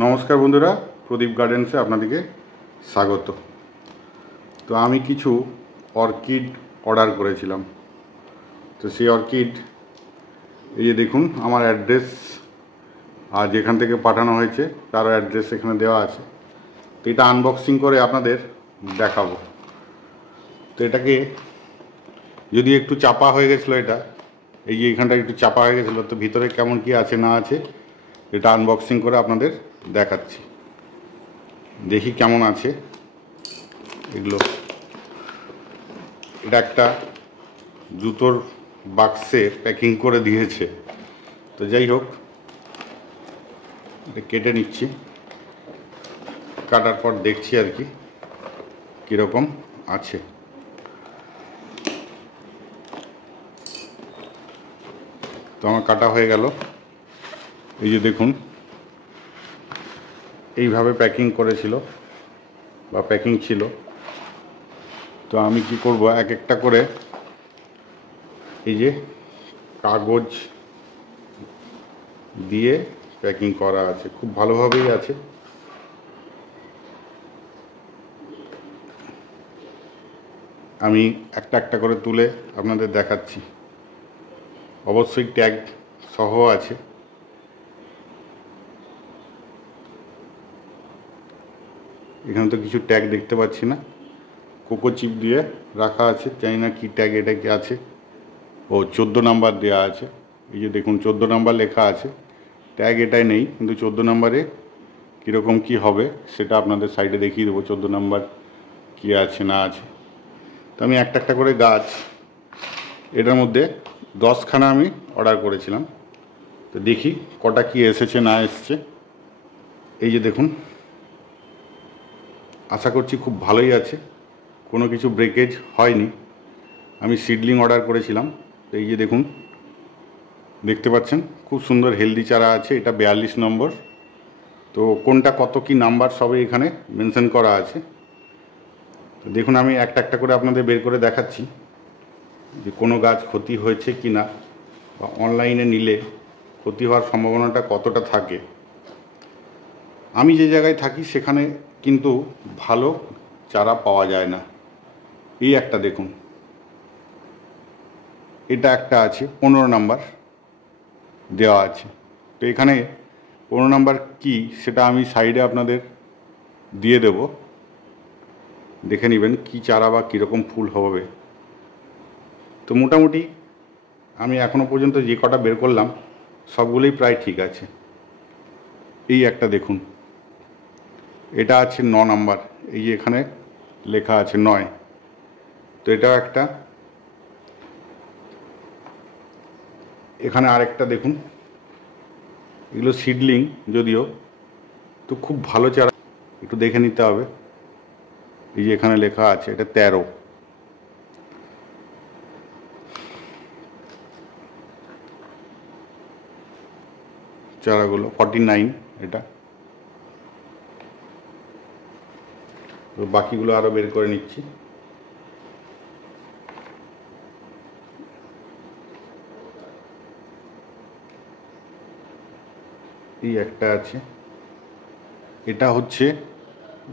নমস্কার বন্ধুরা, প্রদীপ গার্ডেন্সে আপনাদেরকে স্বাগত। তো আমি কিছু অর্কিড অর্ডার করেছিলাম। তো সেই অর্কিড এই যে দেখুন, আমার অ্যাড্রেস আর যেখান থেকে পাঠানো হয়েছে তার অ্যাড্রেস এখানে দেওয়া আছে। তো এটা আনবক্সিং করে আপনাদের দেখাবো। তো এটাকে যদি একটু চাপা হয়ে গেছিলো, এই যে এখানটা একটু চাপা হয়ে গেছিলো, তো ভিতরে কেমন কি আছে না আছে এটা আনবক্সিং করে আপনাদের দেখাচ্ছি। দেখি কেমন আছে এগুলো। এটা একটা জুতোর বাক্সে প্যাকিং করে দিয়েছে। তো যাই হোক, এটা কেটে নিচ্ছি, কাটার পর দেখছি আর কি কীরকম আছে। তো আমার কাটা হয়ে গেল। এই যে দেখুন, এইভাবে প্যাকিং করেছিল বা প্যাকিং ছিল। তো আমি কি করব, এক একটা করে এই যে কাগজ দিয়ে প্যাকিং করা আছে, খুব ভালোভাবেই আছে। আমি একটা একটা করে তুলে আপনাদের দেখাচ্ছি। অবশ্যই ট্যাগ সহ আছে। এখানে তো কিছু ট্যাগ দেখতে পাচ্ছি না, কোকো চিপ দিয়ে রাখা আছে, জানি না কি ট্যাগ এটা কি আছে। ও 14 নাম্বার দেওয়া আছে। এই যে দেখুন 14 নাম্বার লেখা আছে। ট্যাগ এটাই নেই, কিন্তু 14 নাম্বারে কীরকম কি হবে সেটা আপনাদের সাইডে দেখিয়ে দেবো 14 নাম্বার কি আছে না আছে। তো আমি একটা একটা করে গাছ, এটার মধ্যে 10খানা আমি অর্ডার করেছিলাম। তো দেখি কটা কি এসেছে না এসছে। এই যে দেখুন, আশা করছি খুব ভালোই আছে, কোনো কিছু ব্রেকেজ হয়নি। আমি সিডলিং অর্ডার করেছিলাম। তো এই যে দেখুন, দেখতে পাচ্ছেন খুব সুন্দর হেলদি চারা আছে। এটা 42 নম্বর। তো কোনটা কত কি নাম্বার সবই এখানে মেনশন করা আছে। তো দেখুন, আমি একটা একটা করে আপনাদের বের করে দেখাচ্ছি যে কোনো গাছ ক্ষতি হয়েছে কি না, বা অনলাইনে নিলে ক্ষতি হওয়ার সম্ভাবনাটা কতটা থাকে। আমি যে জায়গায় থাকি সেখানে কিন্তু ভালো চারা পাওয়া যায় না। এই একটা দেখুন, এটা একটা আছে 15 নাম্বার দেওয়া আছে। তো এখানে 15 নাম্বার কি সেটা আমি সাইডে আপনাদের দিয়ে দেব, দেখে নেবেন কি চারা বা কীরকম ফুল হবে। তো মোটামুটি আমি এখনও পর্যন্ত যে কটা বের করলাম সবগুলোই প্রায় ঠিক আছে। এই একটা দেখুন, এটা আছে 9 নাম্বার। এই যে এখানে লেখা আছে 9। তো এটাও একটা। এখানে আরেকটা দেখুন, এগুলো সিডলিং যদিও, তো খুব ভালো চারা, একটু দেখে নিতে হবে। এই যে এখানে লেখা আছে এটা 13। চারাগুলো 49 এটা। তো বাকিগুলো আরও বের করে নিচ্ছি। এই একটা আছে, এটা হচ্ছে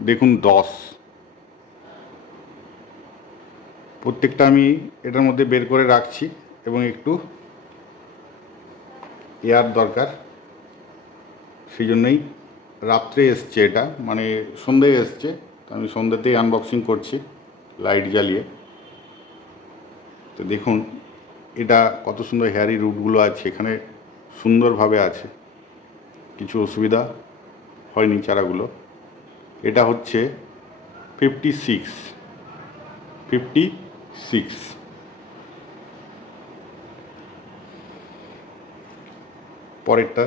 দেখুন 10। প্রত্যেকটা আমি এটার মধ্যে বের করে রাখছি, এবং একটু এয়ার দরকার, সেই জন্যই রাত্রে এসছে। এটা মানে সন্ধ্যায় এসছে, তো আমি সন্ধ্যাতেই আনবক্সিং করছি লাইট জ্বালিয়ে। তো দেখুন এটা কত সুন্দর হেয়ারি রুটগুলো আছে এখানে, সুন্দরভাবে আছে, কিছু অসুবিধা হয়নি চারাগুলো। এটা হচ্ছে 56। পরেরটা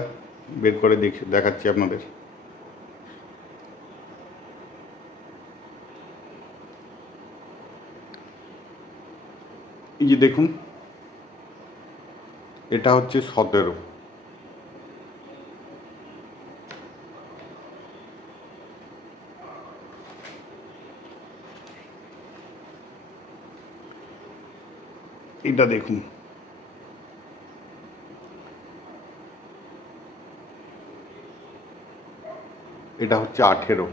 বের করে দেখাচ্ছি আপনাদের। এই যে দেখুন, এটা হচ্ছে 17। এটা দেখুন, এটা হচ্ছে 18।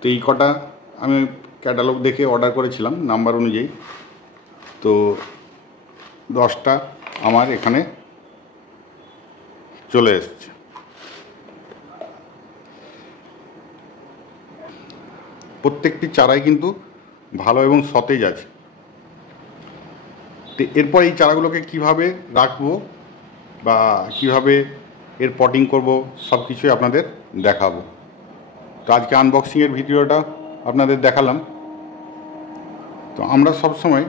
তো এই কটা আমি ক্যাটালগ দেখে অর্ডার করেছিলাম নাম্বার অনুযায়ী। তো 10টা আমার এখানে চলে এসছে। প্রত্যেকটি চারাই কিন্তু ভালো এবং সতেজ আছে। তো এরপর এই চারাগুলোকে কিভাবে রাখবো বা কিভাবে এর পটিং করব সব কিছুই আপনাদের দেখাবো। তো আজকে আনবক্সিংয়ের ভিডিওটা আপনাদের দেখালাম। তো আমরা সব সময়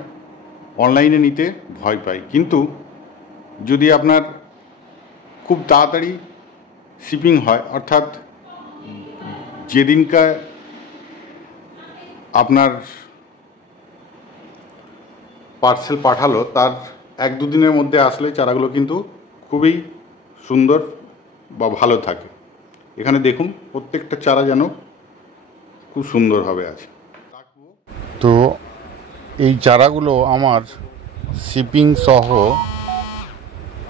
অনলাইনে নিতে ভয় পাই, কিন্তু যদি আপনার খুব তাড়াতাড়ি শিপিং হয়, অর্থাৎ যেদিনকার আপনার পার্সেল পাঠালো তার 1-2 দিনের মধ্যে আসলে চারাগুলো কিন্তু খুবই সুন্দর বা ভালো থাকে। এখানে দেখুন প্রত্যেকটা চারা যেন খুব সুন্দরভাবে আছে। তো এই চারাগুলো আমার শিপিং সহ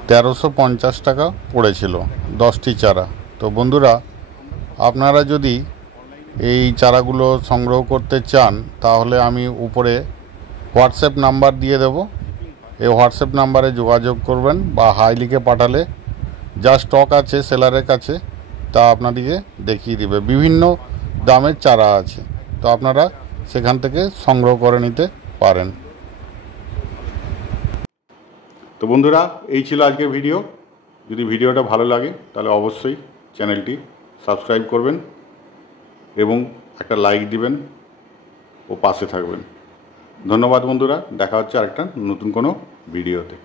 1350 টাকা পড়েছিল 10টি চারা। তো বন্ধুরা, আপনারা যদি এই চারাগুলো সংগ্রহ করতে চান তাহলে আমি উপরে হোয়াটসঅ্যাপ নাম্বার দিয়ে দেব। এই হোয়াটসঅ্যাপ নাম্বারে যোগাযোগ করবেন বা হাই লিখে পাঠালে যা স্টক আছে সেলারের কাছে তা আপনাদেরকে দেখিয়ে দিবে। বিভিন্ন দামের চারা আছে, তো আপনারা সেখান থেকে সংগ্রহ করে নিতে পারেন। তো বন্ধুরা, এই ছিল আজকের ভিডিও। যদি ভিডিওটা ভালো লাগে তাহলে অবশ্যই চ্যানেলটি সাবস্ক্রাইব করবেন এবং একটা লাইক দিবেন ও পাশে থাকবেন। ধন্যবাদ বন্ধুরা, দেখা হচ্ছে আরেকটা নতুন কোনো ভিডিওতে।